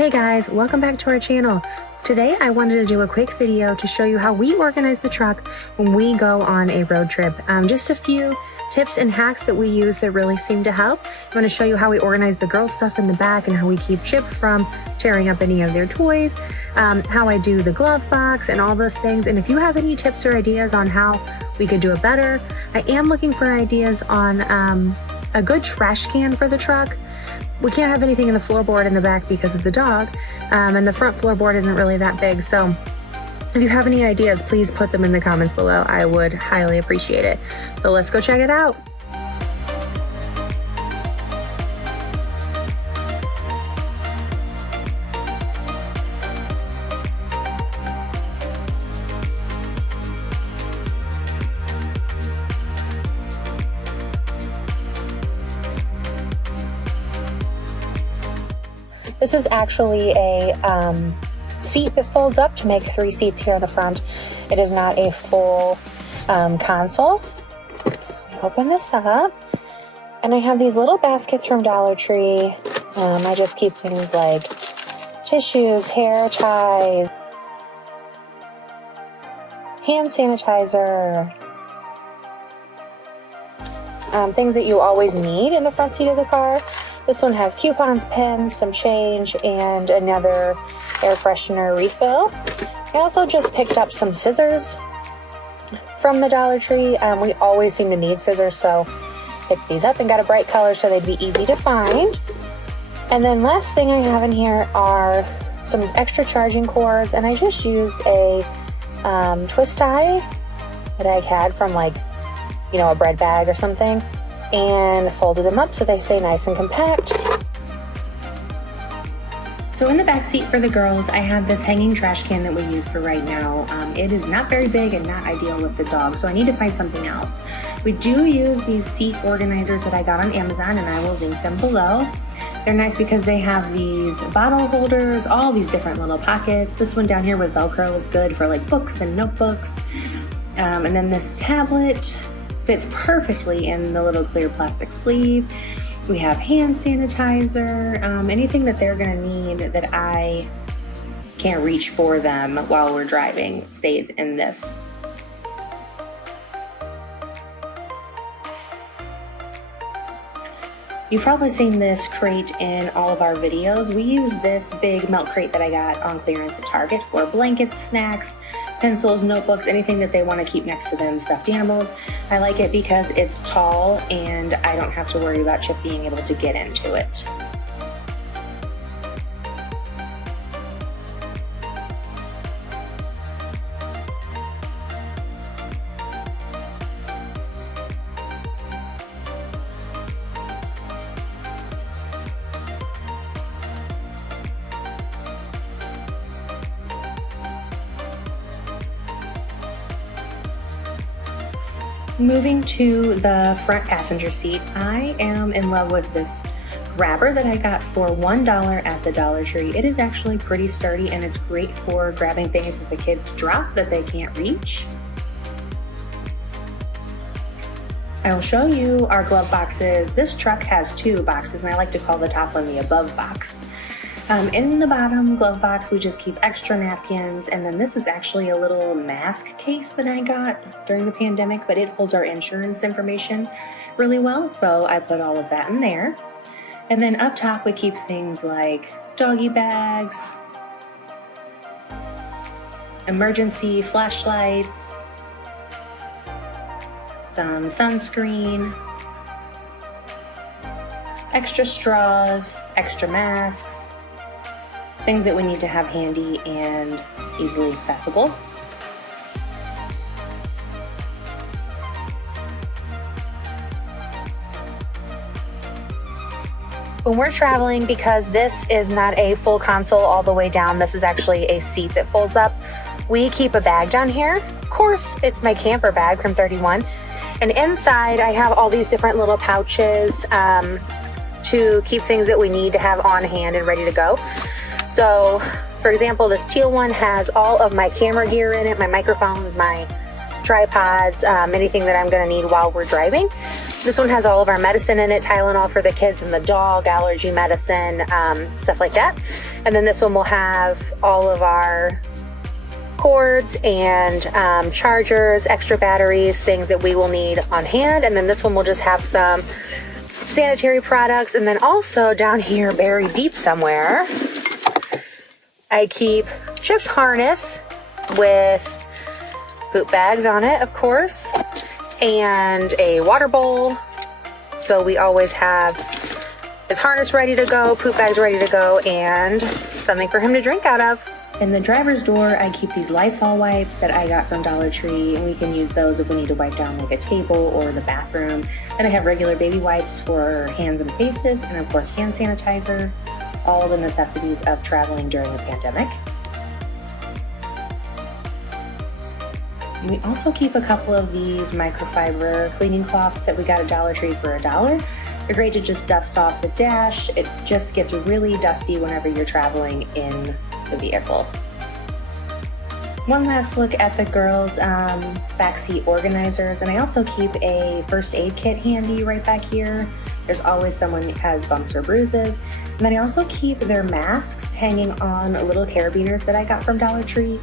Hey guys, welcome back to our channel. Today I wanted to do a quick video to show you how we organize the truck when we go on a road trip. Just a few tips and hacks that we use that really seem to help. I'm going to show you how we organize the girl stuff in the back and how we keep Chip from tearing up any of their toys, how I do the glove box and all those things. And if you have any tips or ideas on how we could do it better, I am looking for ideas on a good trash can for the truck. We can't have anything in the floorboard in the back because of the dog, and the front floorboard isn't really that big. So if you have any ideas, please put them in the comments below. I would highly appreciate it. So let's go check it out. This is actually a seat that folds up to make 3 seats here in the front. It is not a full console. So I open this up, and I have these little baskets from Dollar Tree. I just keep things like tissues, hair ties, hand sanitizer, things that you always need in the front seat of the car. This one has coupons, pens, some change, and another air freshener refill. I also just picked up some scissors from the Dollar Tree. We always seem to need scissors, so picked these up and got a bright color so they'd be easy to find. And then last thing I have in here are some extra charging cords, and I just used a twist tie that I had from, like, you know, a bread bag or something, and folded them up so they stay nice and compact. So in the back seat for the girls, I have this hanging trash can that we use for right now. It is not very big and not ideal with the dog, so I need to find something else. We do use these seat organizers that I got on Amazon, and I will link them below. They're nice because they have these bottle holders, all these different little pockets. This one down here with Velcro is good for like books and notebooks. And then this tablet fits perfectly in the little clear plastic sleeve. We have hand sanitizer, anything that they're gonna need that I can't reach for them while we're driving stays in this. You've probably seen this crate in all of our videos. We use this big milk crate that I got on clearance at Target for blankets, snacks, pencils, notebooks, anything that they want to keep next to them, stuffed animals. I like it because it's tall and I don't have to worry about Chip being able to get into it. Moving to the front passenger seat, I am in love with this grabber that I got for $1 at the Dollar Tree. It is actually pretty sturdy, and it's great for grabbing things that the kids drop that they can't reach. I will show you our glove boxes. This truck has 2 boxes, and I like to call the top one the above box. In the bottom glove box, we just keep extra napkins, and then this is actually a little mask case that I got during the pandemic, but it holds our insurance information really well, so I put all of that in there. And then up top, we keep things like doggy bags, emergency flashlights, some sunscreen, extra straws, extra masks, things that we need to have handy and easily accessible. When we're traveling, because this is not a full console all the way down, this is actually a seat that folds up, we keep a bag down here. Of course, it's my camper bag from ThirtyOne. And inside, I have all these different little pouches to keep things that we need to have on hand and ready to go. So, for example, this teal one has all of my camera gear in it, my microphones, my tripods, anything that I'm going to need while we're driving. This one has all of our medicine in it, Tylenol for the kids and the dog, allergy medicine, stuff like that. And then this one will have all of our cords and chargers, extra batteries, things that we will need on hand. And then this one will just have some sanitary products. And then also down here, buried deep somewhere, I keep Chip's harness with boot bags on it, of course, and a water bowl. So we always have his harness ready to go, poop bags ready to go, and something for him to drink out of. In the driver's door, I keep these Lysol wipes that I got from Dollar Tree, and we can use those if we need to wipe down like a table or the bathroom. And I have regular baby wipes for hands and faces, and of course hand sanitizer, all the necessities of traveling during the pandemic. We also keep a couple of these microfiber cleaning cloths that we got at Dollar Tree for $1. They're great to just dust off the dash. It just gets really dusty whenever you're traveling in the vehicle. One last look at the girls' backseat organizers, and I also keep a first aid kit handy right back here. There's always someone who has bumps or bruises. And then I also keep their masks hanging on little carabiners that I got from Dollar Tree.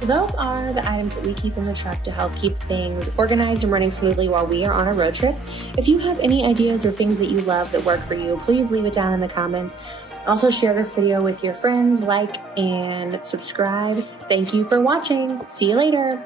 Those are the items that we keep in the truck to help keep things organized and running smoothly while we are on a road trip. If you have any ideas or things that you love that work for you, please leave it down in the comments. Also share this video with your friends, like and subscribe. Thank you for watching. See you later.